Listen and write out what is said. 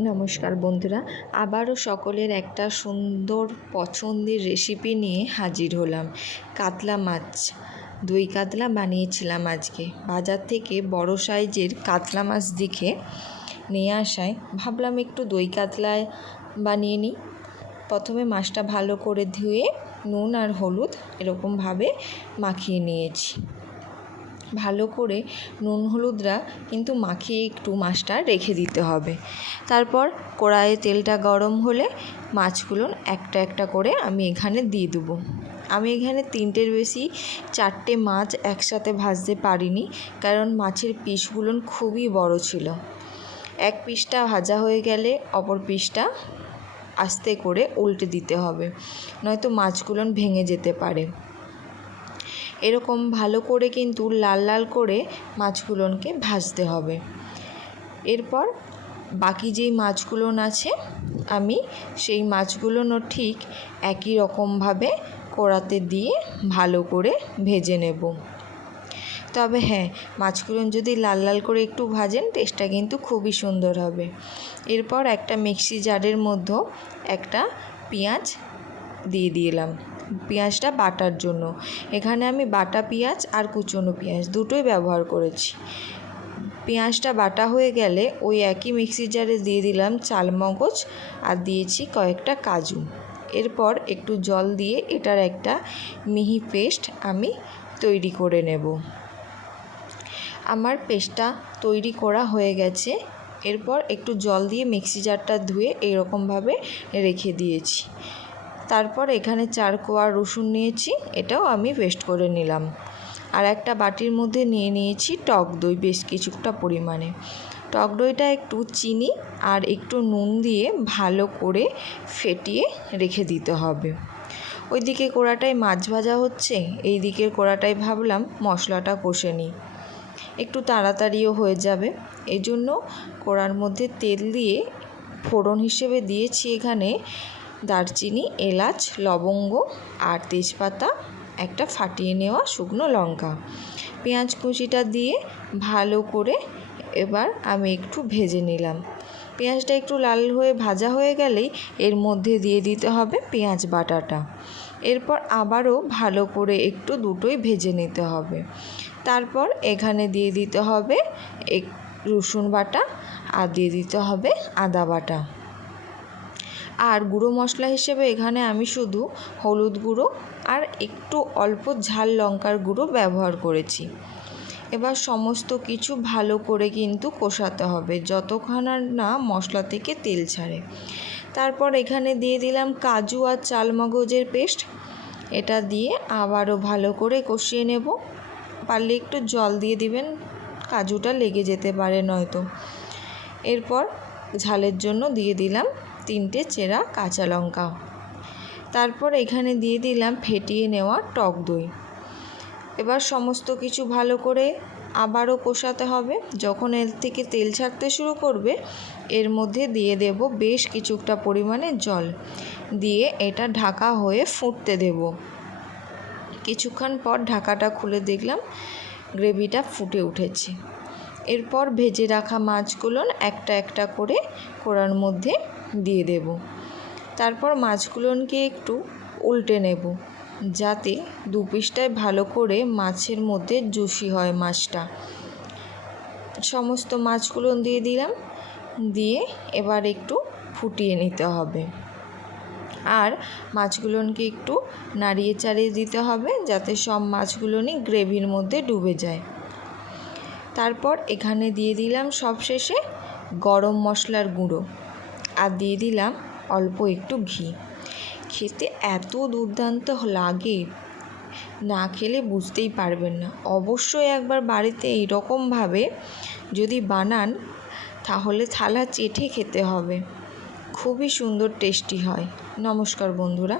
নমস্কার বন্ধুরা, আবারও সকলের একটা সুন্দর পছন্দের রেসিপি নিয়ে হাজির হলাম। কাতলা মাছ, দই কাতলা বানিয়েছিলাম আজকে। বাজার থেকে বড় সাইজের কাতলা মাছ দেখে নিয়ে আসায় ভাবলাম একটু দই কাতলা বানিয়ে নিই। প্রথমে মাছটা ভালো করে ধুয়ে নুন আর হলুদ এরকমভাবে মাখিয়ে নিয়েছি। ভালো করে নুন হলুদরা কিন্তু মাখিয়ে একটু মাছটা রেখে দিতে হবে। তারপর কড়াইয়ে তেলটা গরম হলে মাছগুলো একটা একটা করে আমি এখানে দিয়ে দেবো। আমি এখানে তিনটের বেশি চারটে মাছ একসাথে ভাজতে পারিনি কারণ মাছের পিসগুলো খুবই বড় ছিল। এক পিসটা ভাজা হয়ে গেলে অপর পিসটা আস্তে করে উল্টে দিতে হবে, নয়তো মাছগুলো ভেঙে যেতে পারে। এরকম ভালো করে কিন্তু লাল লাল করে মাছগুলোকে ভাজতে হবে। এরপর বাকি যেই মাছগুলো আছে, আমি সেই মাছগুলোও ঠিক একই রকমভাবে কড়াতে দিয়ে ভালো করে ভেজে নেব। তবে হ্যাঁ মাছগুলো যদি লাল লাল করে একটু ভাজেন, টেস্টটা কিন্তু খুবই সুন্দর হবে। এরপর একটা মিক্সি জারের মধ্যে একটা পেঁয়াজ দিয়ে দিলাম। পেঁয়াজটা বাটার জন্য। এখানে আমি বাটা পেঁয়াজ আর কুচনো পেঁয়াজ দুটোই ব্যবহার করেছি। পেঁয়াজটা বাটা হয়ে গেলে ওই একই মিক্সি জারে দিয়ে দিলাম চালমগজ আর দিয়েছি কয়েকটা কাজু। এরপর একটু জল দিয়ে এটার একটা মিহি পেস্ট আমি তৈরি করে নেব। আমার পেস্টটা তৈরি করা হয়ে গেছে। এরপর একটু জল দিয়ে মিক্সি জারটা ধুয়ে এইরকমভাবে রেখে দিয়েছি। তারপর এখানে চার কোয়া রসুন নিয়েছি, এটাও আমি পেস্ট করে নিলাম। আর একটা বাটির মধ্যে নিয়ে নিয়েছি টক দই, বেশ কিছুটা পরিমাণে। টক দইটা একটু চিনি আর একটু নুন দিয়ে ভালো করে ফেটিয়ে রেখে দিতে হবে। ওইদিকে কোড়াটায় মাছ ভাজা হচ্ছে এই দিকের কোড়াটায় ভাবলাম মশলাটা কষে নিই। একটু তাড়াতাড়িও হয়ে যাবে। এই জন্য কোড়ার মধ্যে তেল দিয়ে ফোড়ন হিসেবে দিয়েছি এখানে দারচিনি, এলাচ, লবঙ্গ আর তেজপাতা, একটা ফাটিয়ে নেওয়া শুকনো লঙ্কা। পেঁয়াজ কুচিটা দিয়ে ভালো করে এবার আমি একটু ভেজে নিলাম। পেঁয়াজটা একটু লাল হয়ে ভাজা হয়ে গেলেই এর মধ্যে দিয়ে দিতে হবে পেঁয়াজ বাটাটা। এরপর আবারও ভালো করে একটু দুটোই ভেজে নিতে হবে। তারপর এখানে দিয়ে দিতে হবে এক রসুন বাটা আর দিয়ে দিতে হবে আদা বাটা। আর গুঁড়ো মশলা হিসেবে এখানে আমি শুধু হলুদ গুঁড়ো আর একটু অল্প ঝাল লঙ্কার গুঁড়ো ব্যবহার করেছি। এবার সমস্ত কিছু ভালো করে কিন্তু কষাতে হবে, যতক্ষণ না মশলা থেকে তেল ছাড়ে। তারপর এখানে দিয়ে দিলাম কাজু আর চালমগজের পেস্ট। এটা দিয়ে আবারও ভালো করে কষিয়ে নেব। পারলে একটু জল দিয়ে দিবেন, কাজুটা লেগে যেতে পারে নয়তো। এরপর ঝালের জন্য দিয়ে দিলাম তিনটে চেরা কাঁচা লঙ্কা। তারপর এখানে দিয়ে দিলাম ফেটিয়ে নেওয়া টক দই। এবার সমস্ত কিছু ভালো করে আবারও কষাতে হবে। যখন এর থেকে তেল ছাড়তে শুরু করবে, এর মধ্যে দিয়ে দেব বেশ কিছুটা পরিমাণে জল। দিয়ে এটা ঢাকা হয়ে ফুটতে দেব। কিছুক্ষণ পর ঢাকাটা খুলে দেখলাম গ্রেভিটা ফুটে উঠেছে। এরপর ভেজে রাখা মাছগুলো একটা একটা করে কড়ার মধ্যে দিয়ে দেব। তারপর মাছগুলোকে একটু উল্টে নেব যাতে দু পিসটায় ভালো করে মাছের মধ্যে জুসি হয় মাছটা। সমস্ত মাছগুলো দিয়ে দিলাম, দিয়ে এবার একটু ফুটিয়ে নিতে হবে। আর মাছগুলোকে একটু নাড়িয়ে চাড়িয়ে দিতে হবে যাতে সব মাছগুলোনই গ্রেভির মধ্যে ডুবে যায়। তারপর এখানে দিয়ে দিলাম সবশেষে গরম মশলার গুঁড়ো। আর দিয়ে দিলাম অল্প একটু ঘি। খেতে এত দুর্দান্ত লাগে, না খেলে বুঝতেই পারবেন না। অবশ্যই একবার বাড়িতে এইরকমভাবে যদি বানান, তাহলে থালা চেটে খেতে হবে। খুবই সুন্দর টেস্টি হয়। নমস্কার বন্ধুরা।